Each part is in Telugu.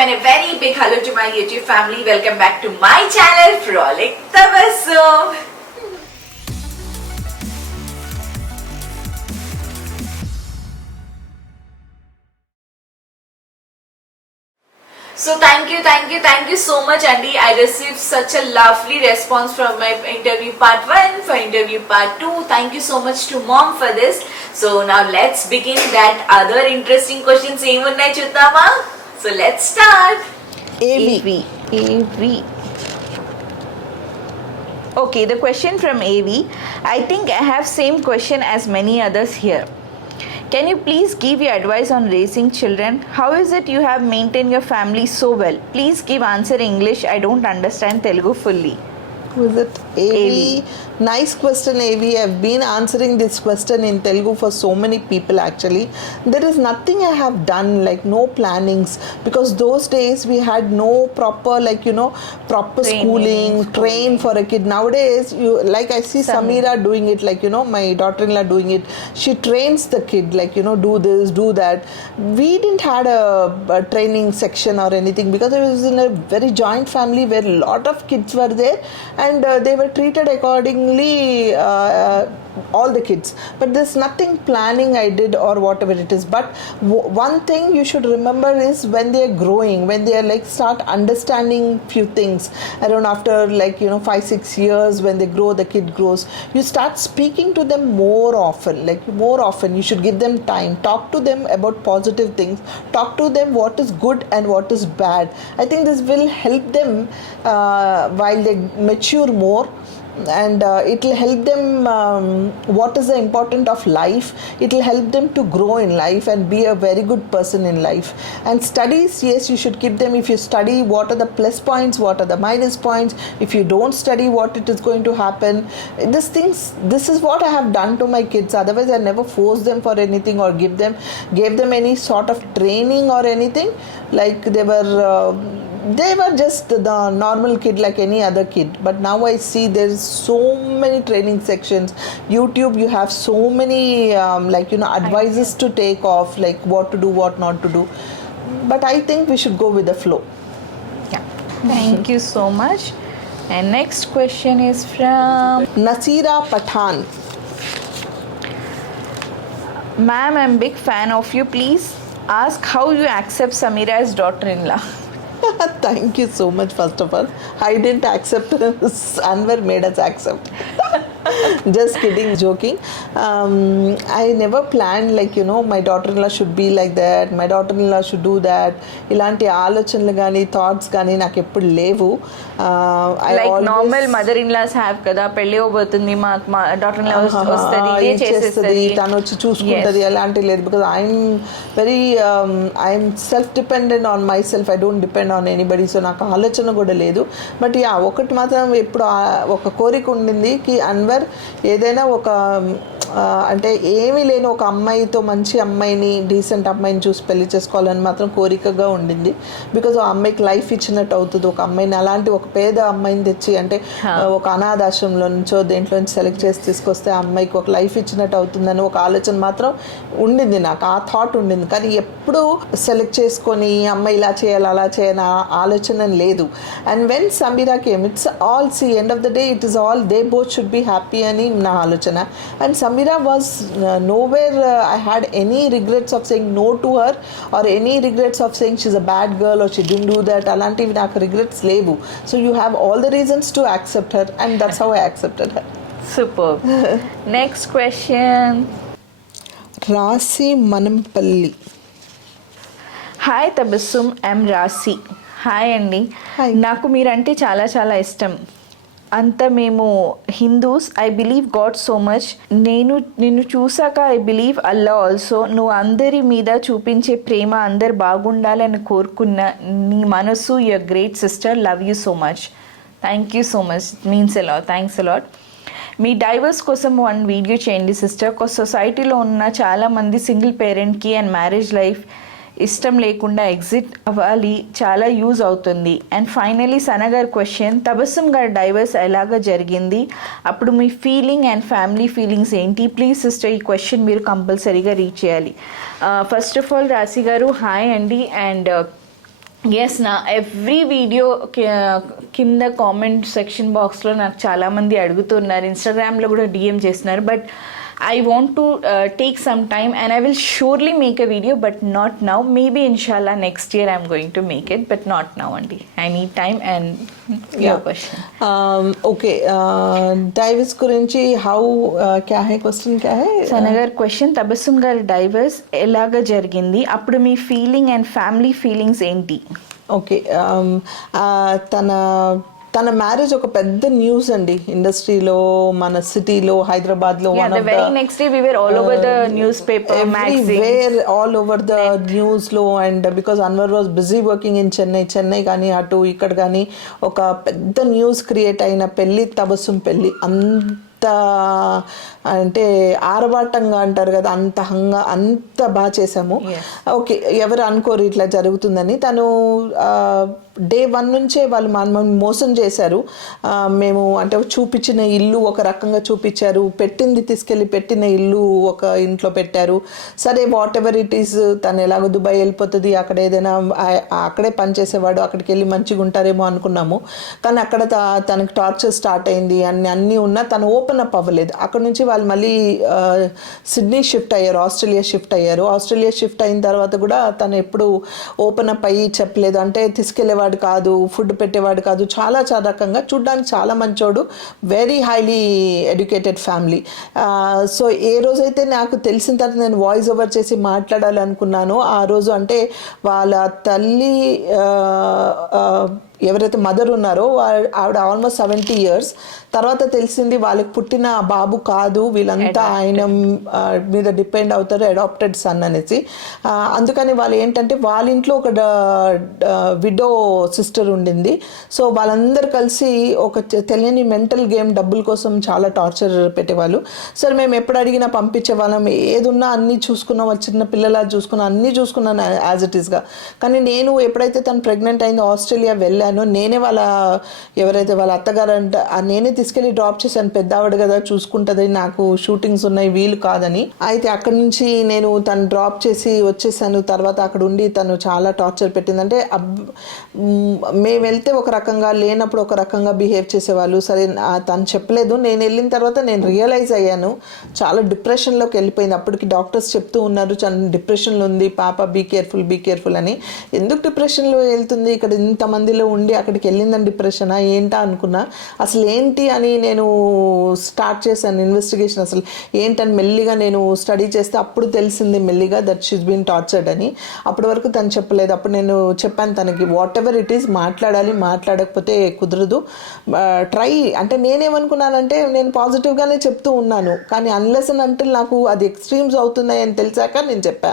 and a very big hello to my YouTube family. Welcome back to my channel Frolic Tabassum. So thank you so much, Andy. I received such a lovely response from my interview part 1, for interview part 2. Thank you so much to mom for this. So now let's begin that other interesting questions. Emunnai chuddama. So let's start. AV. Okay, the question from AV. I think I have same question as many others here. Can you please give your advice on raising children? How is it you have maintained your family so well? Please give answer English. I don't understand Telugu fully. Who is it? AV. Nice question, AV. I've been answering this question in Telugu for so many people actually. There is nothing I have done, like no plannings, because those days we had no proper, proper schooling, train for a kid. Nowadays, like I see Samira doing it, my daughter-in-law doing it. She trains the kid, do this, do that. We didn't had a training section or anything because I was in a very joint family where a lot of kids were there and they were treated accordingly, all the kids, but there's nothing planning I did or whatever it is. But one thing you should remember is when they are growing, when they are start understanding few things around after 5-6 years, when they grow, the kid grows, you start speaking to them more often. You should give them time, talk to them about positive things, talk to them what is good and what is bad. I think this will help them while they mature more, and it will help them what is the importance of life. It will help them to grow in life and be a very good person in life. And studies, yes, you should keep them. If you study, what are the plus points, what are the minus points? If you don't study, what it is going to happen? This is what I have done to my kids. Otherwise I never forced them for anything or gave them any sort of training or anything. They were just the normal kid like any other kid. But now I see there's so many training sections. YouTube, you have so many advices to take off, like what to do, what not to do. But I think we should go with the flow. Yeah. Thank you so much. And next question is from Nasira Pathan. Ma'am, I'm big fan of you. Please ask how you accept Samira as daughter-in-law. Thank you so much. First of all, I didn't accept. Anwar made us accept. Just kidding, joking. I never planned my daughter-in-law should be like that, my daughter-in-law should do that. ఇలాంటి ఆలోచనలు కానీ థాట్స్ కానీ నాకు ఎప్పుడు లేవు. నార్మల్ మదర్-ఇన్-లాస్ హ్యావ్ కదా, పెళ్ళి అవబోతుంది, మా డాటర్-ఇన్-లా వస్తుంది, చేసేస్తుంది, తను వచ్చి చూసుకుంటుంది, అలాంటి లేదు. Because I'm self dependent on my self. I don't depend on anybody. So నాకు ఆలోచన కూడా లేదు. బట్ ఒకటి మాత్రం ఎప్పుడు ఒక కోరిక ఉండింది కి అన్వర్ ఏదైనా ఒక అంటే ఏమీ లేని ఒక అమ్మాయితో, మంచి అమ్మాయిని, డీసెంట్ అమ్మాయిని చూసి పెళ్లి చేసుకోవాలని మాత్రం కోరికగా ఉండింది. బికాజ్ ఆ అమ్మాయికి లైఫ్ ఇచ్చినట్టు అవుతుంది. ఒక అమ్మాయిని, అలాంటి ఒక పేద అమ్మాయిని తెచ్చి, అంటే ఒక అనాథాశ్రమంలో నుంచో దేంట్లో నుంచి సెలెక్ట్ చేసి తీసుకొస్తే ఆ అమ్మాయికి ఒక లైఫ్ ఇచ్చినట్టు అవుతుందని ఒక ఆలోచన మాత్రం ఉండింది నాకు. ఆ థాట్ ఉండింది. కానీ ఎప్పుడు సెలెక్ట్ చేసుకొని ఈ అమ్మాయి ఇలా చేయాలి, అలా చేయాలి ఆలోచన లేదు. And when Sameera came, it's all end of the day it is all they both should be happy అని నా ఆలోచన. And Samira was nowhere I had any regrets of saying no to her, or any regrets of saying she's a bad girl or she didn't do that. Alantivi నాకు regrets levu. So you have all the reasons to accept her, and that's how I accepted her. Superb. Next question. Rasi Manampalli. Hi Tabassum, I'm Rasi. Hi అండి. నాకు మీరంటే చాలా చాలా ఇష్టం. అంతా మేము Hindus. I believe God so much. నిన్ను చూసాక ఐ బిలీవ్ అల్లా ఆల్సో. నువ్వు అందరి మీద చూపించే ప్రేమ అందరు బాగుండాలని కోరుకున్న నీ మనసు, your great sister. Love you so much. Thank you so much. Means a lot. Thanks a lot. Me divorce కోసం వన్ వీడియో చేయండి సిస్టర్. సొసైటీలో ఉన్న చాలామంది సింగిల్ పేరెంట్కి అండ్ మ్యారేజ్ లైఫ్ ఇష్టం లేకుండా ఎగ్జిట్ అవ్వాలి, చాలా యూజ్ అవుతుంది. అండ్ ఫైనలీ సనగారు క్వశ్చన్, తబస్సుమ్ గారి డైవర్స్ ఎలాగ జరిగింది, అప్పుడు మీ ఫీలింగ్ అండ్ ఫ్యామిలీ ఫీలింగ్స్ ఏంటి? ప్లీజ్ సిస్టర్ ఈ క్వశ్చన్ మీరు కంపల్సరీగా రీచ్ చేయాలి. ఫస్ట్ ఆఫ్ ఆల్ రాశి గారు హాయ్ అండి. అండ్ ఎస్, నా ఎవ్రీ వీడియో కింద కామెంట్ సెక్షన్ బాక్స్లో నాకు చాలామంది అడుగుతున్నారు, ఇన్స్టాగ్రామ్లో కూడా డిఎం చేస్తున్నారు. But I want to take some time and I will surely make a video, but not now. Maybe ఇన్షాల్లా next year I'm going to make it, but not now అండి. I need time. And your question. Okay, divorce గురించి హౌ క్యా హై క్వశ్చన్ క్యా హై? సనగర్ క్వశ్చన్, తబస్సుమ్ గారి డైవర్స్ ఎలాగ జరిగింది, అప్పుడు మీ ఫీలింగ్ అండ్ ఫ్యామిలీ ఫీలింగ్స్ ఏంటి? ఓకే, తన మ్యారేజ్ ఒక పెద్ద న్యూస్ అండి ఇండస్ట్రీలో, మన సిటీలో, హైదరాబాద్లో. Very next day we were all over the newspaper, everywhere, all over the న్యూస్లో. And because Anwar was busy working in Chennai కానీ అటు ఇక్కడ కానీ ఒక పెద్ద న్యూస్ క్రియేట్ అయిన పెళ్ళి, తబస్సుమ్ పెళ్ళి. అంత అంటే ఆరబాటంగా అంటారు కదా, అంత బాగా చేసాము. ఓకే, ఎవరు అనుకోరు ఇట్లా జరుగుతుందని. తను డే 1 నుంచే వాళ్ళు మమ్మల్ని మోసం చేశారు. మేము అంటే చూపించిన ఇల్లు ఒక రకంగా చూపించారు, తీసుకెళ్ళి పెట్టిన ఇల్లు ఒక ఇంట్లో పెట్టారు. సరే, వాట్ ఎవర్ ఇట్ ఈస్, తను ఎలాగో దుబాయ్ వెళ్ళిపోతుంది, అక్కడ ఏదైనా అక్కడే పనిచేసేవాడు, అక్కడికి వెళ్ళి మంచిగా ఉంటారేమో అనుకున్నాము. కానీ అక్కడ తనకు టార్చర్ స్టార్ట్ అయింది. అన్నీ ఉన్నా తను ఓపెన్ అప్ అవ్వలేదు. అక్కడ నుంచి వాళ్ళు మళ్ళీ సిడ్నీ షిఫ్ట్ అయ్యారు, ఆస్ట్రేలియా షిఫ్ట్ అయిన తర్వాత కూడా తను ఎప్పుడు ఓపెన్ అప్ అయ్యి చెప్పలేదు. అంటే తీసుకెళ్లేవాడు కాదు, ఫుడ్ పెట్టేవాడు కాదు, చాలా రకంగా చూడ్డానికి చాలా మంచోడు, very highly educated family. So ఏ రోజైతే నాకు తెలిసిన తర్వాత నేను వాయిస్ ఓవర్ చేసి మాట్లాడాలి అనుకున్నానో ఆ రోజు, అంటే వాళ్ళ తల్లి ఎవరైతే మదర్ ఉన్నారో ఆవిడ ఆల్మోస్ట్ 70 years తర్వాత తెలిసింది వాళ్ళకి పుట్టిన బాబు కాదు, వీళ్ళంతా ఆయన మీద డిపెండ్ అవుతారు, అడాప్టెడ్ సన్ అనేసి. అందుకని వాళ్ళు ఏంటంటే వాళ్ళ ఇంట్లో ఒక విడో సిస్టర్ ఉండింది. సో వాళ్ళందరూ కలిసి ఒక తెలియని మెంటల్ గేమ్, డబ్బుల కోసం చాలా టార్చర్ పెట్టేవాళ్ళు. సరే, మేము ఎప్పుడు అడిగినా పంపించే వాళ్ళం, ఏదున్నా అన్నీ చూసుకున్నాం, వాళ్ళ చిన్న పిల్లలా చూసుకున్నాం, అన్నీ చూసుకున్నాను యాజ్ ఇట్ ఈస్గా. కానీ నేను ఎప్పుడైతే తను ప్రెగ్నెంట్ అయిందో ఆస్ట్రేలియా వెళ్ళాను, నేనే ఎవరైతే వాళ్ళ అత్తగారు అంటే నేనే తీసుకెళ్ళి డ్రాప్ చేశాను. పెద్ద ఆవిడ కదా, చూసుకుంటుంది, నాకు షూటింగ్స్ ఉన్నాయి, వీలు కాదని. అయితే అక్కడి నుంచి నేను తను డ్రాప్ చేసి వచ్చేసాను. తర్వాత అక్కడ ఉండి తను చాలా టార్చర్ పెట్టిందంటే, మేము వెళ్తే ఒక రకంగా, లేనప్పుడు ఒక రకంగా బిహేవ్ చేసేవాళ్ళు. సరే, తను చెప్పలేదు. నేను వెళ్ళిన తర్వాత నేను రియలైజ్ అయ్యాను, చాలా డిప్రెషన్లోకి వెళ్ళిపోయింది. అప్పటికి డాక్టర్స్ చెప్తూ ఉన్నారు చాలా డిప్రెషన్లో ఉంది పాప, బీ కేర్ఫుల్ అని. ఎందుకు డిప్రెషన్లో వెళ్తుంది, ఇక్కడ ఇంతమందిలో ఉండి అక్కడికి వెళ్ళిందని డిప్రెషనా ఏంటా అనుకున్నా. అసలు ఏంటి అని నేను స్టార్ట్ చేశాను ఇన్వెస్టిగేషన్, అసలు ఏంటని మెల్లిగా నేను స్టడీ చేస్తే అప్పుడు తెలిసింది మెల్లిగా దట్ షీస్ బీన్ టార్చర్డ్ అని. అప్పటి వరకు తను చెప్పలేదు. అప్పుడు నేను చెప్పాను తనకి, వాట్ ఎవర్ ఇట్ ఈస్ మాట్లాడాలి, మాట్లాడకపోతే కుదరదు, ట్రై. అంటే నేనేమనుకున్నానంటే నేను పాజిటివ్గానే చెప్తూ ఉన్నాను, కానీ అన్లెస్ అండ్ అంటిల్ నాకు అది ఎక్స్ట్రీమ్స్ అవుతున్నాయి అని తెలిసాక నేను చెప్పా,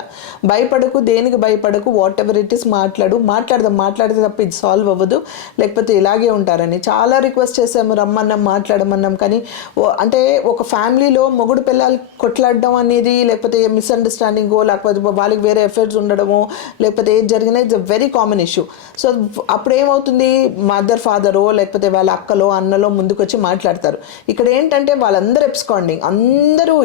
భయపడకు, దేనికి భయపడకు, వాట్ ఎవర్ ఇట్ ఈస్ మాట్లాడితే తప్ప ఇది సాల్వ్ అవ్వదు, లేకపోతే ఇలాగే ఉంటారని. చాలా రిక్వెస్ట్ చేసాము, రమ్మన్నాం, మాట్లాడమన్నాం. కానీ అంటే ఒక ఫ్యామిలీలో మొగుడు పిల్లలు కొట్లాడడం అనేది, లేకపోతే మిస్అండర్స్టాండింగో, లేకపోతే వాళ్ళకి వేరే ఎఫెక్ట్స్ ఉండడమో, లేకపోతే ఏది జరిగినా it's a very common issue. So అప్పుడు ఏమవుతుంది, మదర్ ఫాదరో లేకపోతే వాళ్ళ అక్కలో అన్నలో ముందుకు వచ్చి మాట్లాడతారు. ఇక్కడ ఏంటంటే వాళ్ళందరూ ఎబ్స్కాండింగ్, అందరూ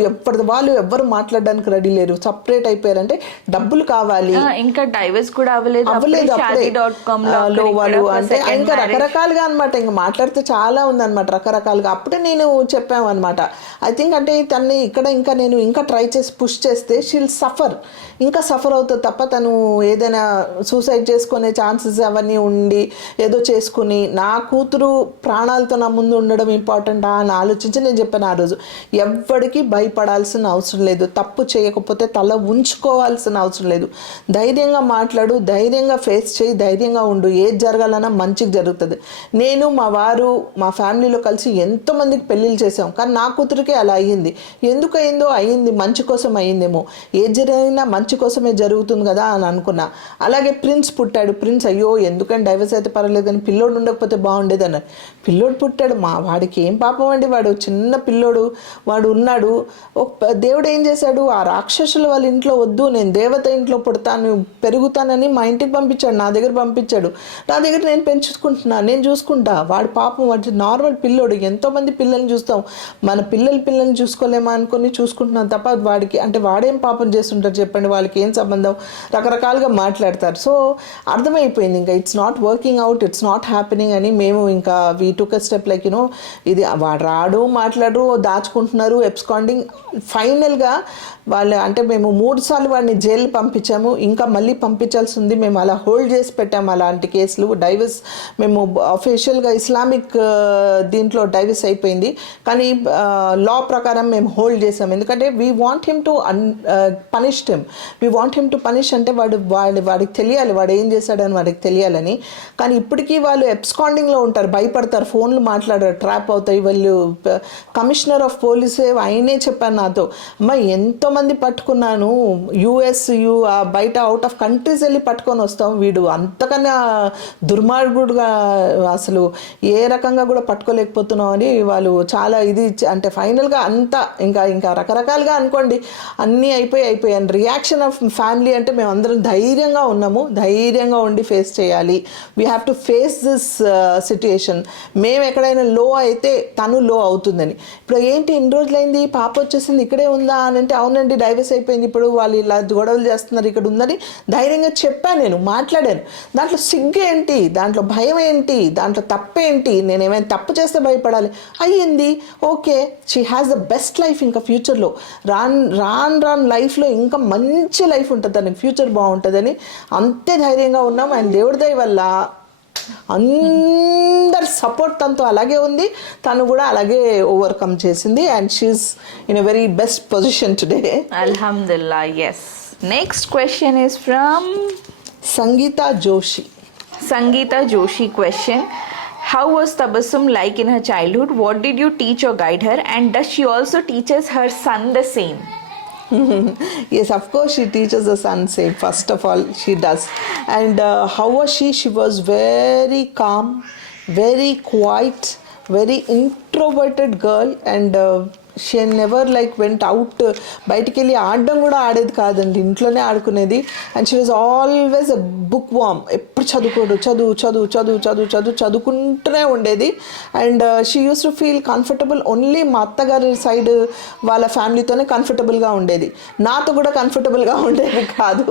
వాళ్ళు ఎవ్వరు మాట్లాడడానికి రెడీ లేరు, సపరేట్ అయిపోయారంటే డబ్బులు కావాలి. ఇంకా డైవర్స్ కూడా అవ్వలేదు వాళ్ళు, అంటే ఇంకా రకరకాలుగా అనమాట. ఇంకా మాట్లాడితే చాలా ఉందన్నమాట రకరకాలుగా. అప్పుడే నేను చెప్పాము అనమాట, ఐ థింక్ అంటే తన్ని ఇక్కడ ఇంకా నేను ఇంకా ట్రై చేసి పుష్ చేస్తే షీల్ ఇంకా సఫర్ అవుతుంది తప్ప తను ఏదైనా సూసైడ్ చేసుకునే ఛాన్సెస్ అవన్నీ ఉండి ఏదో చేసుకుని, నా కూతురు ప్రాణాలతో నా ముందు ఉండడం ఇంపార్టెంట్ అని ఆలోచించి నేను చెప్పాను ఆ రోజు, ఎవ్వడికి భయపడాల్సిన అవసరం లేదు, తప్పు చేయకపోతే తల ఉంచుకోవాల్సిన అవసరం లేదు, ధైర్యంగా మాట్లాడు, ధైర్యంగా ఫేస్ చేయి, ధైర్యంగా ఉండు, ఏది జరగాలన్నా మంచిగా జరుగుతుంది. నేను మా వారు మా ఫ్యామిలీలో కలిసి ఎంతోమందికి పెళ్ళిళ్ళు చేసాం, కానీ నా కూతురికే అలా అయ్యింది. ఎందుకు అయిందో అయ్యింది, మంచి కోసం అయ్యిందేమో, ఏది జరిగినా మంచి కోసమే జరుగుతుంది కదా అని అనుకున్నా. అలాగే ప్రిన్స్ పుట్టాడు. ప్రిన్స్ అయ్యో ఎందుకని డైవర్స్ అయితే పర్వాలేదు కానీ పిల్లోడు ఉండకపోతే బాగుండేది అన్నారు. పిల్లోడు పుట్టాడు, వాడికి ఏం పాపం అండి, వాడు చిన్న పిల్లోడు, వాడు ఉన్నాడు. దేవుడు ఏం చేశాడు, ఆ రాక్షసులు వాళ్ళ ఇంట్లో వద్దు, నేను దేవత ఇంట్లో పుడతాను పెరుగుతానని మా ఇంటికి పంపించాడు, నా దగ్గర పంపించాడు. నా దగ్గర నేను పెంచుకుంటున్నా, నేను చూసుకుంటా, వాడు పాపం వాడు నార్మల్ పిల్లోడు. ఎంతోమంది పిల్లల్ని చూస్తాం, మన పిల్లల్ని చూసుకోలేమా అనుకుని చూసుకుంటున్నాం తప్ప వాడికి అంటే వాడేం పాపం చేస్తుంటారు చెప్పండి, వాళ్ళకి ఏం సంబంధం, రకరకాలుగా మాట్లాడతారు. సో అర్థమైపోయింది ఇంకా it's not working out, it's not happening అని మేము ఇంకా we took a step like you know ఇది వాడు రాడు, మాట్లాడరు, దాచుకుంటున్నారు, ఎబ్స్కాండింగ్. ఫైనల్గా వాళ్ళు అంటే మేము 3 సార్లు వాడిని జైలు పంపించాము, ఇంకా మళ్ళీ పంపించాల్సి ఉంది. మేము అలా హోల్డ్ చేసి పెట్టాము అలాంటి కేసులు. డైవర్స్ మేము అఫీషియల్గా ఇస్లామిక్ దీంట్లో డైవర్స్ అయిపోయింది, కానీ లా ప్రకారం మేము హోల్డ్ చేసాము. ఎందుకంటే we want him to punish him, we want him to punish అంటే వాడికి తెలియాలి వాడు ఏం చేశాడని వాడికి తెలియాలని. కానీ ఇప్పటికీ వాళ్ళు ఎబ్స్కాండింగ్లో ఉంటారు, భయపడతారు, ఫోన్లు మాట్లాడారు, ట్రాప్ అవుతాయి. వాళ్ళు కమిషనర్ ఆఫ్ పోలీసే ఆయనే చెప్పాను నాతో, అమ్మ ఎంతోమంది పట్టుకున్నాను, యుఎస్ బయట అవుట్ ఆఫ్ కంట్రీస్ వెళ్ళి పట్టుకొని వస్తాం, వీడు అంతకన్నా దుర్మార్గుడుగా అసలు ఏ రకంగా కూడా పట్టుకోలేకపోతున్నాం అని వాళ్ళు చాలా ఇది అంటే ఫైనల్గా అంతా ఇంకా రకరకాలుగా అనుకోండి అన్నీ అయిపోయి అండ్ రియాక్షన్ ఆఫ్ ఫ్యామిలీ అంటే మేము అందరం ధైర్యంగా ఉన్నాము, ధైర్యంగా ఉండి ఫేస్ చేయాలి. We have to face this situation. మేము ఎక్కడైనా లో అయితే తను లో అవుతుందని. ఇప్పుడు ఏంటి ఇన్ని రోజులైంది పాప వచ్చేసింది ఇక్కడే ఉందా అని అంటే అవునండి డైవర్స్ అయిపోయింది, ఇప్పుడు వాళ్ళు ఇలా గొడవలు చేస్తున్నారు ఇక్కడ ఉందని ధైర్యంగా చెప్పాను, నేను మాట్లాడాను. దాంట్లో సిగ్గు ఏంటి, దాంట్లో భయం ఏంటి, దాంట్లో తప్పేంటి, నేను ఏమైనా తప్పు చేస్తే భయపడాలి, అయ్యింది okay. She has the best life ఇంకా ఫ్యూచర్లో రాన్ లైఫ్లో ఇంకా మంచి లైఫ్ ఉంటుంది, దానికి ఫ్యూచర్ బాగుంటుందని అంతే ధైర్యంగా ఉన్నాం. అండ్ దేవుడి దయ వల్ల అందరి సపోర్ట్ తనతో అలాగే ఉంది, తను కూడా అలాగే ఓవర్కమ్ చేసింది and she is in a very best position today. Alhamdulillah, yes. Next question is from Sangeeta Joshi. Sangeeta Joshi question. How was Tabassum like in her childhood? What did you teach or guide her? And does she also teaches her son the same? Yes, of course she teaches the son same. First of all, she does. And how was she? She was very calm, very quiet, very introverted girl, and she never like went out. బయటికి వెళ్ళి ఆడడం కూడా ఆడేది కాదండి, ఇంట్లోనే ఆడుకునేది. And she was always a bookworm, ఎప్పుడు చదువుకుంటూనే ఉండేది. And she use to feel comfortable only మా అత్తగారి సైడ్ వాళ్ళ ఫ్యామిలీతోనే కంఫర్టబుల్గా ఉండేది, నాతో కూడా కంఫర్టబుల్గా ఉండేది కాదు,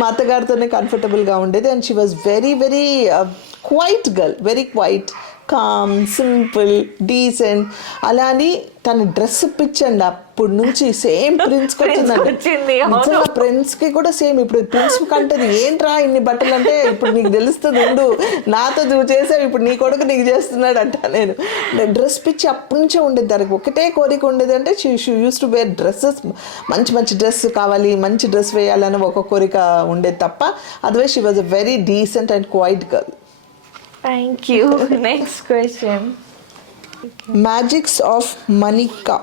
మా అత్తగారితోనే కంఫర్టబుల్గా ఉండేది. And she was very very quiet girl, very quiet, calm, simple, decent. అలా అని తన డ్రెస్ పిచ్చండి అప్పటి నుంచి సేమ్ ప్రిన్స్ వచ్చిందండి, నిజంగా ప్రిన్స్కి కూడా సేమ్. ఇప్పుడు ప్రిన్స్ కంటది ఏంట్రా ఇన్ని బట్టలు అంటే, ఇప్పుడు నీకు తెలుస్తుంది ఉండు, నాతో నువ్వు చేసావు, ఇప్పుడు నీ కొడుకు నీకు చేస్తున్నాడు అంట. నేను డ్రెస్ పిచ్చి అప్పటి నుంచే ఉండేది, దానికి ఒకటే కోరిక ఉండేది అంటే she use to wear dresses, మంచి డ్రెస్ కావాలి, మంచి డ్రెస్ వేయాలని ఒక కోరిక ఉండేది తప్ప otherwise she was a very decent and quiet girl. Thank you. Next question. Magics of Manika.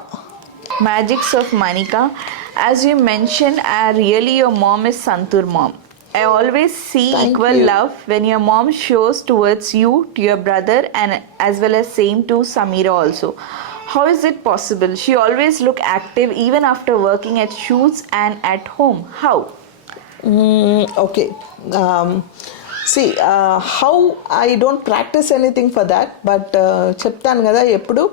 Magics of Manika. As you mentioned, really your mom is Santur mom. I always see Thank equal you. love when your mom shows towards you, to your brother, and as well as same to Samira also. How is it possible? She always look active even after working at shoots and at home. How? Okay. See, how I don't practice anything for that, but చెప్తాను కదా ఎప్పుడు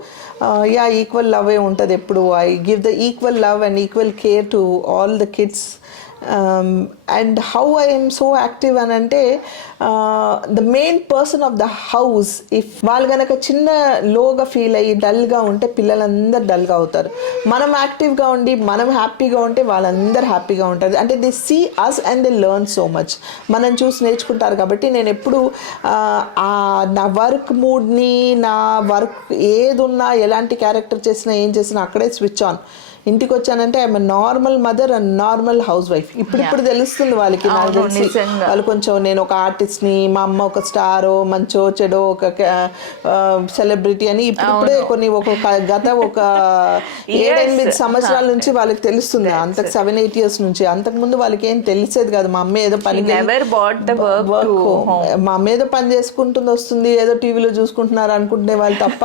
యా ఈక్వల్ లవ్ ఉంటుంది ఎప్పుడు. I give the equal love and equal care to all the kids. And how I M so active అని అంటే the main person of the house, if వాళ్ళు కనుక చిన్న లోగా ఫీల్ అయ్యి డల్గా ఉంటే పిల్లలందరూ డల్గా అవుతారు. మనం యాక్టివ్గా ఉండి మనం హ్యాపీగా ఉంటే వాళ్ళందరూ హ్యాపీగా ఉంటారు. అంటే they see us and they learn so much, మనం చూసి నేర్చుకుంటారు. కాబట్టి నేను ఎప్పుడు నా వర్క్ మూడ్ని, నా వర్క్ ఏదున్నా, ఎలాంటి క్యారెక్టర్ చేసినా ఏం చేసినా అక్కడే స్విచ్ ఆన్. ఇంటికి వచ్చానంటే I'm normal mother and normal house wife. ఇప్పుడు తెలుస్తుంది వాళ్ళకి, నాకు తెలిసి వాళ్ళు కొంచెం నేను ఒక ఆర్టిస్ట్ని, మా అమ్మ ఒక స్టారో, మంచో చెడో, ఒక సెలబ్రిటీ అని ఇప్పుడే కొన్ని గత ఒక 7-8 సంవత్సరాల నుంచి వాళ్ళకి తెలుస్తుంది. అంతకు 7-8 years నుంచి. అంతకుముందు వాళ్ళకి ఏం తెలిసేది కాదు. మా అమ్మ ఏదో పని మా అమ్మ ఏదో పని చేసుకుంటుంది వస్తుంది, ఏదో టీవీలో చూసుకుంటున్నారు అనుకుంటునే వాళ్ళు తప్ప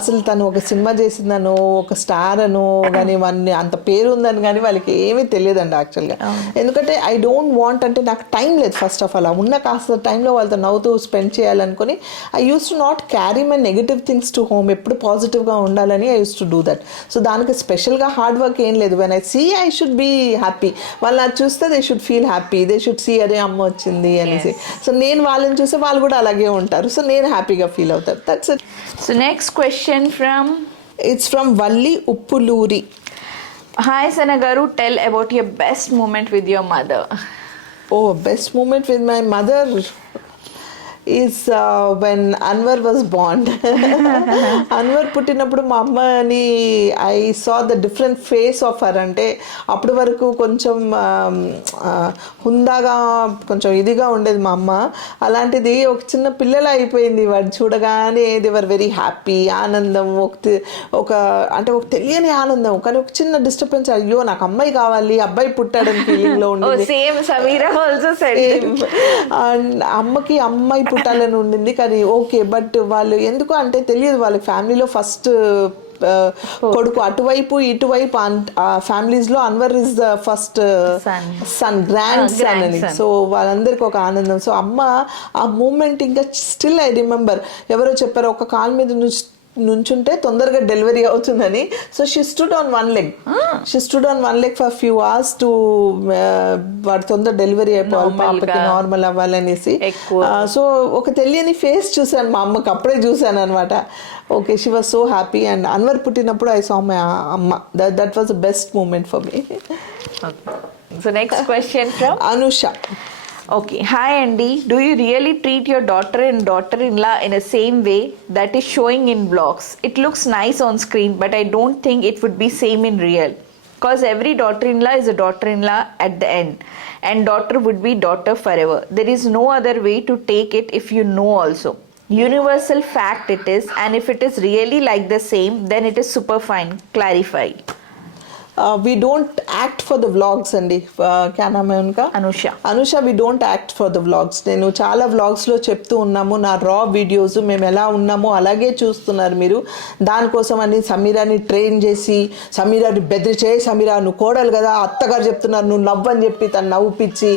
అసలు తను ఒక సినిమా చేసిందనో, ఒక స్టార్ అనో కానీ అన్ని అంత పేరు ఉందని కానీ వాళ్ళకి ఏమీ తెలియదండి యాక్చువల్గా. ఎందుకంటే ఐ డోంట్ వాంట్, అంటే నాకు టైం లేదు ఫస్ట్ ఆఫ్ ఆల్. ఉన్న కాస్త టైంలో వాళ్ళతో నవ్వుతూ స్పెండ్ చేయాలనుకుని I used to not carry my negative things to home. ఎప్పుడు పాజిటివ్గా ఉండాలని I used to do that. So దానికి స్పెషల్గా హార్డ్ వర్క్ ఏం లేదు. When I see I should be happy. వాళ్ళు అది చూస్తే they should feel happy, they should see అరే అమ్మ వచ్చింది అనేసి. సో నేను వాళ్ళని చూస్తే వాళ్ళు కూడా అలాగే ఉంటారు. సో నేను హ్యాపీగా ఫీల్ అవుతాను. That's it. So next question from It's from Valli Uppuluri. Hi Sanagaru, tell about your best moment with your mother. Oh, best moment with my mother is when Anwar was born. Anwar పుట్టినప్పుడు మా అమ్మని I saw the different face of her. అంటే అప్పటి వరకు కొంచెం హుందాగా కొంచెం ఇదిగా ఉండేది మా అమ్మ. అలాంటిది ఒక చిన్న పిల్లల అయిపోయింది. వాడు చూడగానే దే వర్ వెరీ హ్యాపీ, ఆనందం, ఒక అంటే ఒక తెలియని ఆనందం. కానీ ఒక చిన్న డిస్టర్బెన్స్, అయ్యో నాకు అమ్మాయి కావాలి, అబ్బాయి పుట్టాడని ఫీలింగ్ లో ఉండేది. Same Sameera also said. అమ్మకి అమ్మాయి పుట్టాలని ఉండింది. కానీ ఓకే, బట్ వాళ్ళు ఎందుకు అంటే తెలియదు, వాళ్ళ ఫ్యామిలీలో ఫస్ట్ కొడుకు. అటువైపు ఇటువైపు ఫ్యామిలీస్ లో Anwar is the first son, grandson అని. సో వాళ్ళందరికీ ఒక ఆనందం. సో అమ్మ ఆ మూమెంట్ ఇంకా స్టిల్ ఐ రిమెంబర్. ఎవరో చెప్పారు ఒక కాల్ మీద నుంచుంటే తొందరగా డెలివరీ అవుతుందని. So she stood on one leg for few hours to వాడు తొందర డెలివరీ అయిపోవాలి, పాపకి నార్మల్ అవ్వాలనేసి. సో ఒక తెలియని ఫేస్ చూసాను మా అమ్మకి, అప్పుడే చూసాను అనమాట. Okay, she was so happy. And Anwar పుట్టినప్పుడు ఐ సా మై అమ్మ. That was the best moment for me. So next question from Anusha. Okay, hi Andy. Do you really treat your daughter and daughter-in-law in the same way that is showing in vlogs? It looks nice on screen, but I don't think it would be same in real. Because every daughter-in-law is a daughter-in-law at the end, and daughter would be daughter forever. There is no other way to take it if you know also. Universal fact it is, and if it is really like the same, then it is super fine. Clarify. We don't act for the vlogs అండి. క్యా నామ్ హై ఉన్కా? Anusha. we don't act for the vlogs. నేను చాలా వ్లాగ్స్లో చెప్తూ ఉన్నాము, నా రా వీడియోస్ మేము ఎలా ఉన్నామో అలాగే చూస్తున్నారు మీరు. దానికోసం అని సమీరాని ట్రైన్ చేసి, సమీరాని బెదిరిచే, సమీరా నువ్వు కోడలు కదా, అత్తగారు చెప్తున్నారు నువ్వు నవ్వని చెప్పి తను నవ్వుపిచ్చి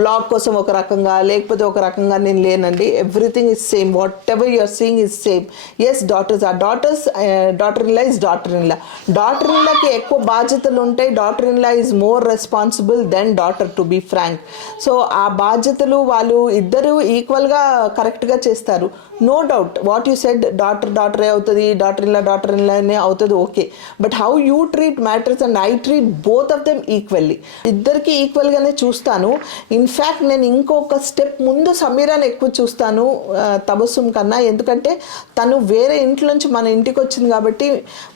వ్లాగ్ కోసం ఒక రకంగా లేకపోతే ఒక రకంగా నేను లేనండి. Everything is same. Whatever you're seeing is same. Yes, daughters are daughters, daughter in law is daughter in law. Daughter in లాకి ఎక్కువ బాధ్యతలు ఉంటాయి. Daughter in law is more responsible than daughter, to be frank. So ఆ బాధ్యతలు వాళ్ళు ఇద్దరు ఈక్వల్గా కరెక్ట్గా చేస్తారు. No doubt what you said, డాటరే అవుతుంది, డాటర్ ఇన్ లానే అవుతుంది, okay. But how you treat matters and I treat both of them equally. ఇద్దరికి ఈక్వల్గానే చూస్తాను. ఇన్ఫ్యాక్ట్ నేను ఇంకొక స్టెప్ ముందు సమీరాని ఎక్కువ చూస్తాను తబస్సుమ్ కన్నా. ఎందుకంటే తను వేరే ఇంట్లో నుంచి మన ఇంటికి వచ్చింది కాబట్టి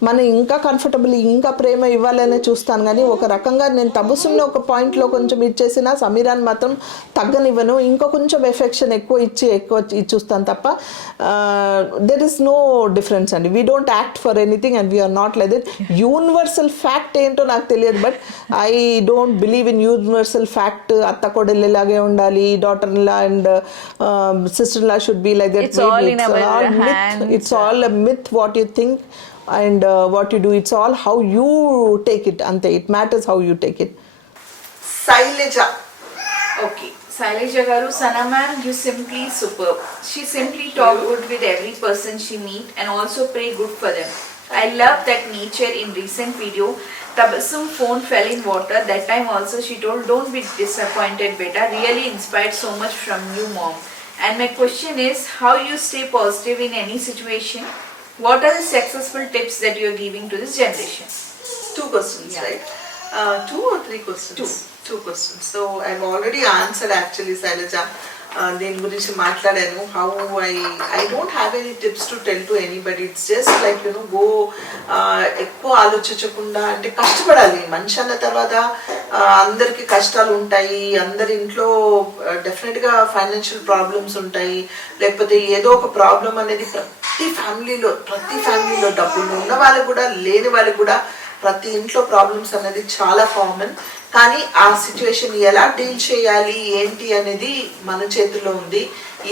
మనం ఇంకా కంఫర్టబుల్, ఇంకా ప్రేమ ఇవ్వాలనే చూస్తాను. కానీ ఒక రకంగా నేను తబస్సుమ్ని ఒక పాయింట్లో కొంచెం ఇచ్చేసిన సమీరాన్ని మాత్రం తగ్గనివ్వను. ఇంకా కొంచెం ఎఫెక్షన్ ఎక్కువ ఇచ్చేస్తాను తప్ప దెర్ ఇస్ నో డిఫరెన్స్ అండి. We don't act for anything and we are not like that. Universal fact ఏంటో నాకు తెలియదు, but I don't believe in universal fact. అత్త కోడలు ఇలాగే ఉండాలి, daughter in law and sister in law should be like that. It's all a myth what you think and what you do. It's all how you take it. Ante it matters how you take it. Saileja. Okay, Saileja garu, Sana ma'am, you simply superb. She simply talk good with every person she meet and also pray good for them. I love that nature. In recent video, Tabassum phone fell in water. That time also she told, don't be disappointed beta. Really inspired so much from you, mom. And my question is, how you stay positive in any situation? What are the successful tips that you are giving to this generation? Two questions, yeah. Right? 2 or 3 questions? Two questions. So I've already answered actually, Saileja. దీని గురించి మాట్లాడాను. How I don't have any tips to tell to anybody. It's just like go ఎక్కువ ఆలోచించకుండా, అంటే కష్టపడాలి. మనిషి అన్న తర్వాత అందరికీ కష్టాలు ఉంటాయి. అందరి ఇంట్లో డెఫినెట్గా ఫైనాన్షియల్ ప్రాబ్లమ్స్ ఉంటాయి, లేకపోతే ఏదో ఒక ప్రాబ్లం అనేది ప్రతి ఫ్యామిలీలో డబ్బులు ఉన్న వాళ్ళకి కూడా లేని వాళ్ళకి కూడా ప్రతి ఇంట్లో ప్రాబ్లమ్స్ అనేది చాలా కామన్. కానీ ఆ సిచ్యువేషన్ ఎలా డీల్ చేయాలి ఏంటి అనేది మన చేతిలో ఉంది.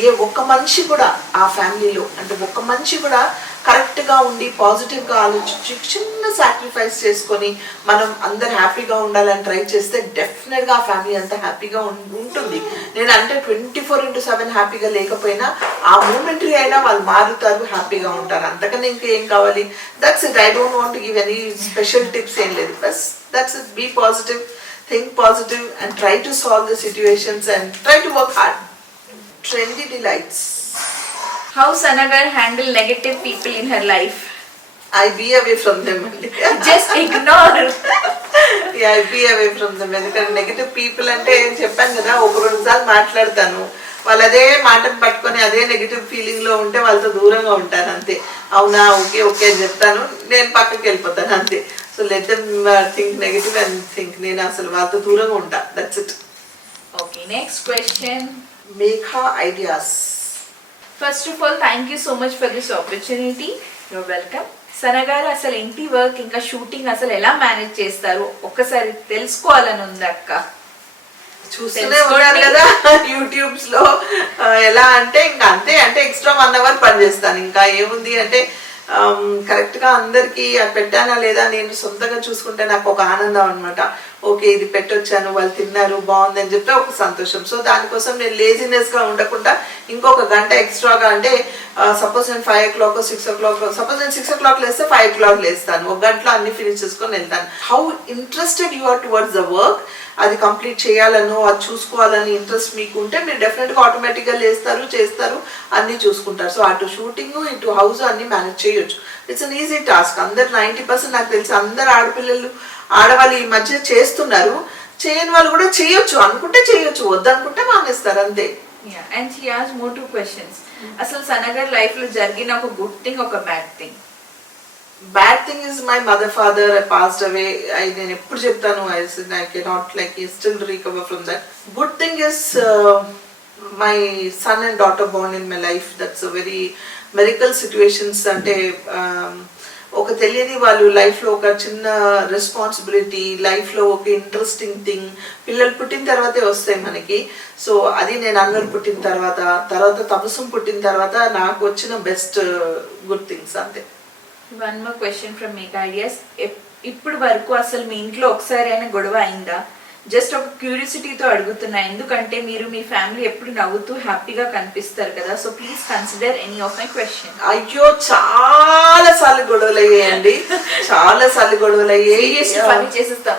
ఏ ఒక్క మనిషి కూడా ఆ ఫ్యామిలీలో, అంటే ఒక్క మనిషి కూడా కరెక్ట్గా ఉండి పాజిటివ్గా ఆలోచించి చిన్న సాక్రిఫైస్ చేసుకొని మనం అందరు హ్యాపీగా ఉండాలని ట్రై చేస్తే డెఫినెట్గా ఆ ఫ్యామిలీ అంతా హ్యాపీగా ఉంటుంది. నేను అంటే 24/7 హ్యాపీగా లేకపోయినా ఆ మూమెంటరీ అయినా వాళ్ళు మారుతారు, హ్యాపీగా ఉంటారు. అంతకన్నా ఇంకేం కావాలి? That's it. I don't want give any special tips ఏం లేదు. బస్ that's it. Be positive, think positive and try to solve the situations and try to work hard. Trendy delights. How Sanagar handle negative people in her life? I be away from them. Just ignore. Yeah, I be away from them. ఎందుకంటే నెగటివ్ పీపుల్ అంటే చెప్పాను కదా, ఒక 2 సార్లు మాట్లాడతాను, వాళ్ళు అదే మాటను పట్టుకొని అదే నెగిటివ్ ఫీలింగ్ లో ఉంటే వాళ్ళతో దూరంగా ఉంటాను అంతే. అవునా, ఓకే ఓకే అని చెప్తాను, నేను పక్కకి వెళ్ళిపోతాను అంతే. So let them think negative and think నేను అసలు వాళ్ళతో దూరంగా ఉంటా. That's it. Okay, next question. Megha ideas. First of all, thank you so much for this opportunity. You're welcome. సనగారు అసలు ఇంటి వర్క్ ఇంకా షూటింగ్ అసలు ఎలా మేనేజ్ చేస్తారు ఒక్కసారి తెలుసుకోవాలని ఉంది అక్క. చూస్తూనే ఉన్నారు కదా యూట్యూబ్స్ లో. ఎలా అంటే ఇంకా అంతే, అంటే ఎక్స్ట్రా 1 hour పని చేస్తాను. ఇంకా ఏముంది అంటే కరెక్ట్ గా అందరికి పెట్టానా లేదా నేను సొంతంగా చూసుకుంటే నాకు ఒక ఆనందం అనమాట. ఓకే ఇది పెట్టొచ్చాను, వాళ్ళు తిన్నారు, బాగుందని చెప్తే ఒక సంతోషం. సో దానికోసం నేను లేజినెస్ గా ఉండకుండా ఇంకొక గంట ఎక్స్ట్రాగా, అంటే సపోజ్ నేను 5 o'clock 6 o'clock, సపోజ్ నేను 6 o'clock లేస్తే 5 o'clock లేస్తాను, ఒక గంటలో అన్ని ఫినిష్ చేసుకొని వెళ్తాను. How interested you are towards the work, అది కంప్లీట్ చేయాలనో అది చూసుకోవాలని ఇంట్రెస్ట్ మీకు ఉంటే మీరు డెఫినెట్గా ఆటోమేటిక్గా లేస్తారు, చేస్తారు, అన్నీ చూసుకుంటారు. సో అటు షూటింగ్ ఇటు హౌస్ అన్ని మేనేజ్ చేయొచ్చు. It's an easy task. అందరు 90% నాకు తెలిసి అందరు ఆడవాళ్ళు ఈ మధ్య చేస్తున్నారు. చేయని వాళ్ళు కూడా చేయొచ్చు, అనుకుంటే చేయొచ్చు, వద్దనుకుంటే మానేస్తారు అంతే. And she asked more 2 questions. అసలు సనగర్ లైఫ్ లో జరిగిన ఒక గుడ్ థింగ్, ఒక bad thing. Bad thing is my father passed away. నేను ఎప్పుడు చెప్తాను, I cannot still recover from that. Good thing is my son and daughter born in my life. That's a very miracle situations. అంటే ఒక తెలియని వాళ్ళు లైఫ్లో ఒక చిన్న రెస్పాన్సిబిలిటీ, లైఫ్లో ఒక ఇంట్రెస్టింగ్ థింగ్ పిల్లలు పుట్టిన తర్వాతే వస్తాయి మనకి. సో అది నేను అన్నలు పుట్టిన తర్వాత తపస్సు పుట్టిన తర్వాత నాకు వచ్చిన బెస్ట్ గుడ్ థింగ్స్ అంతే. One more question from Megha Ideas. ఇప్పుడు వరకు అసలు మీ ఇంట్లో ఒకసారి అయినా గొడవ అయిందా? జస్ట్ ఒక క్యూరియాసిటీతో అడుగుతున్నా, ఎందుకంటే మీరు మీ ఫ్యామిలీ ఎప్పుడు నవ్వుతూ హ్యాపీగా కనిపిస్తారు కదా. So please consider any of my question. అయ్యో చాలా సార్లు గొడవలు అయ్యాయండి, చాలా సార్లు గొడవలు అయ్యాయి. పని చేసేస్తాం.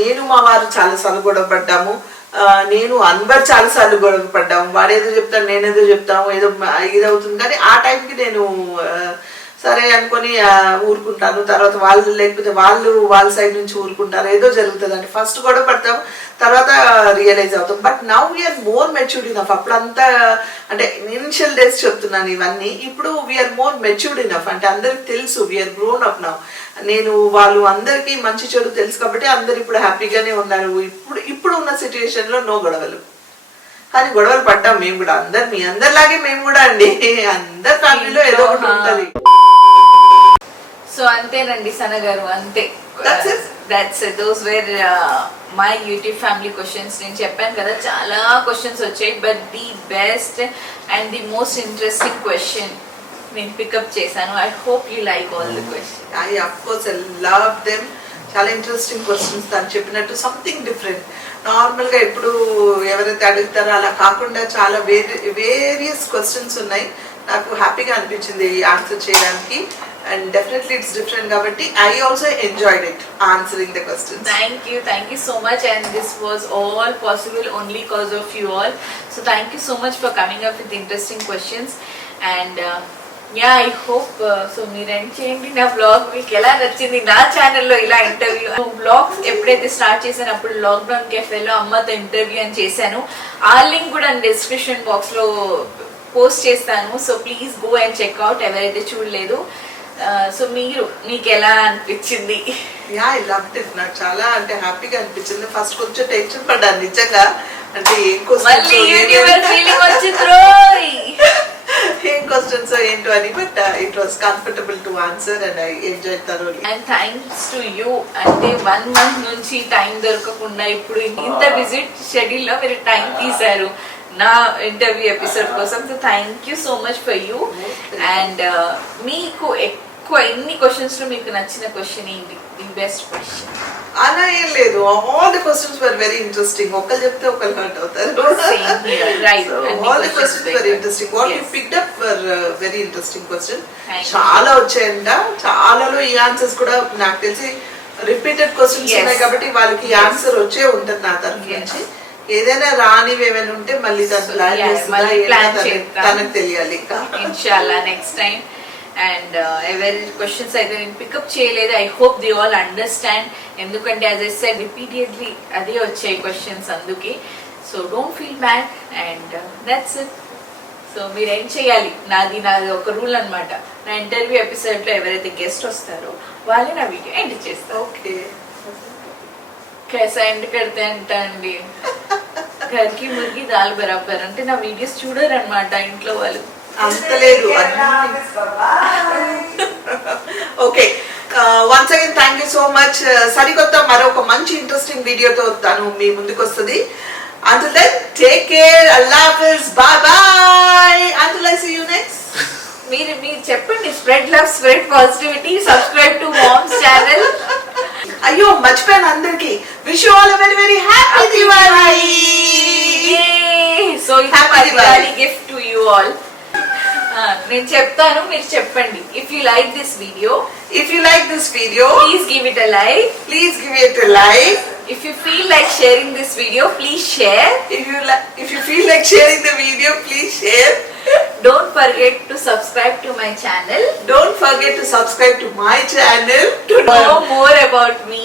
నేను మా వారు చాలా సార్లు గొడవ పడ్డాము. నేను అన్వర్ చాలా సార్లు గొడవ పడ్డాము. వాడేదో చెప్తాను, నేనేదో చెప్తాము, ఏదో ఇదవుతుంది. కానీ ఆ టైంకి నేను సరే అనుకొని ఊరుకుంటాను. తర్వాత వాళ్ళు లేకపోతే వాళ్ళు వాళ్ళ సైడ్ నుంచి ఊరుకుంటారు, ఏదో జరుగుతుంది. అంటే ఫస్ట్ గొడవ పడతాం, తర్వాత రియలైజ్ అవుతాం. But now we are more matured enough. అప్పుడంతా అంటే ఇనిషియల్ డేస్ చెప్తున్నాను ఇవన్నీ. ఇప్పుడు వీఆర్ మోర్ మెచ్యూర్డ్ ఇనఫ్, అంటే అందరికి తెలుసు, వీఆర్ గ్రోన్ అప్ నౌ. నేను వాళ్ళు అందరికీ మంచి చెడు తెలుసు కాబట్టి అందరు ఇప్పుడు హ్యాపీగానే ఉన్నారు. ఇప్పుడు ఉన్న సిచ్యువేషన్ లో నో గొడవలు. కానీ గొడవలు పడ్డాం మేము కూడా, మీ అందరిలాగే మేము కూడా అండి. అందరి ఫ్యామిలీలో ఏదో ఒకటి ఉంటుంది. సో అంతేనండి సనగారు, అంతే. Those were my YouTube family questions. నేను చెప్పాను కదా చాలా క్వశ్చన్స్ వచ్చాయి, but the best and the most interesting question నేను పికప్ చేశాను. I hope you like all the question. Of course I love them. చాలా ఇంట్రెస్టింగ్ క్వశ్చన్స్. తను చెప్పినట్టు సంథింగ్ డిఫరెంట్. నార్మల్గా ఎప్పుడు ఎవరైతే అడుగుతారో అలా కాకుండా చాలా వేరియస్ క్వశ్చన్స్ ఉన్నాయి. నాకు హ్యాపీగా అనిపించింది ఆన్సర్ చేయడానికి. And definitely it's different kabatti I also enjoyed it answering the questions. Thank you so much, and this was all possible only because of you all. So thank you so much for coming up with interesting questions. And yeah, I hope so meer end cheyandi na vlog meeku ela nachindi. Na channel lo ila interview vlogs eppudaithe start chesanu appudu lockdown cafe lo amma tho interview ani chesanu. Aa link kuda description box lo post chestanu. So please go and check out evaraithe chudaledu. So మీకు ఎలా అనిపించింది? Yeah, I loved it. నాకు చాలా అంటే హ్యాపీగా అనిపించింది. ఫస్ట్ కొంచెం టెన్షన్ పడ్డాను నిజంగా, అంటే ఏం క్వశ్చన్స్ ఏంటో అని. But it was comfortable to answer and I enjoy thoroughly. And thanks to you. అంటే 1 month నుంచి టైం దొరకకుండా ఇప్పుడు ఇంత విజిట్ షెడ్యూల్ లో మీరు టైం తీశారు. నా ఇంటర్వ్యూ ఎపిసోడ్ కోసం. So thank you so much for you. And మీకు ఎక్కువ ఎన్ని క్వశ్చన్స్ లో మీకు నచ్చిన క్వశ్చన్ ఏంటి, ది బెస్ట్ క్వశ్చన్? అలా ఏం లేదు, all the questions were very interesting. ఒకళ్ళు చెప్తే ఒకళ్ళు హర్ట్ అవుతారు. Right, all the questions very interesting. What you picked up were very interesting question. Thank you. చాలా వచ్చాయంట, చాలాలో ఈ ఆన్సర్స్ కూడా నాకు తెలిసి రిపీటెడ్ క్వశ్చన్స్ Yes. ఉన్నాయి కాబట్టి వాళ్ళకి ఆన్సర్ వచ్చే ఉంటుంది నా తరఫు Yes. నుంచి. ఏదైనా రానివి ఏమైనా ఉంటే మళ్ళీ తను ప్లాన్ Yeah, చేస్తుందా మళ్ళీ ఏంటో plan చేద్దాం. తనకు తెలియాలి ఇంకా. ఇన్షాల్లా నెక్స్ట్ టైం. అండ్ ఎవరి క్వశ్చన్స్ అయితే నేను పికప్ చేయలేదు, I hope they all understand. ఎందుకంటే యాజ్ ఐ సెడ్ రిపీటెడ్లీ అదే వచ్చాయి క్వశ్చన్స్, అందుకే. So don't feel bad and that's it. So మీరేం చేయాలి, నాది ఒక రూల్ అన్నమాట. నా ఇంటర్వ్యూ ఎపిసోడ్ లో ఎవరైతే గెస్ట్ వస్తారో వాళ్ళే నా వీడియో ఎండ్ చేస్తారు. ఓకే, कैसा ఎండ్ కడితే అంటా అండి, ఘర్కి ముర్గి దాల్ బరాబర్ అంటే నా వీడియోస్ చూడరు అనమాట ఇంట్లో వాళ్ళు. అంత లేదు. Okay, once again thank you so much. సరికొత్త మరొక మంచి ఇంట్రెస్టింగ్ వీడియోతో తను మీ ముందుకు వస్తుంది. Until then, take care. Allah Hafiz. Bye bye. Until I see you next. మీరు చెప్పండి, spread love, spread positivity, subscribe to mom's channel. అయ్యో మర్చిపోయాను అందరికి. Wish you all very very happy Diwali. So Happy Diwali Diwali. Gift to you all. నేను చెప్తాను, మీరు చెప్పండి. If you like this video, If you like this video, please give it a like. please give it a like. If you feel like sharing this video, please share. If you feel like sharing the video, please share. Don't forget to subscribe to my channel Don't forget to subscribe to my channel to know more about me,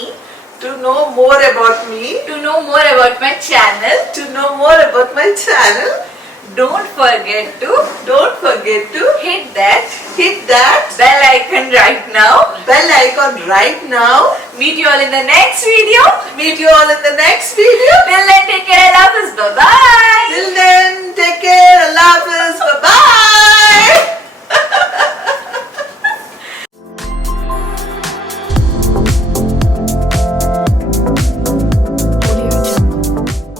to know more about me, to know more about my channel. to know more about my channel. Don't forget to Hit hit that that bell icon right now. bell icon right now. Meet you all in the next video. Meet you all in the next video. Till then, take care. I love you.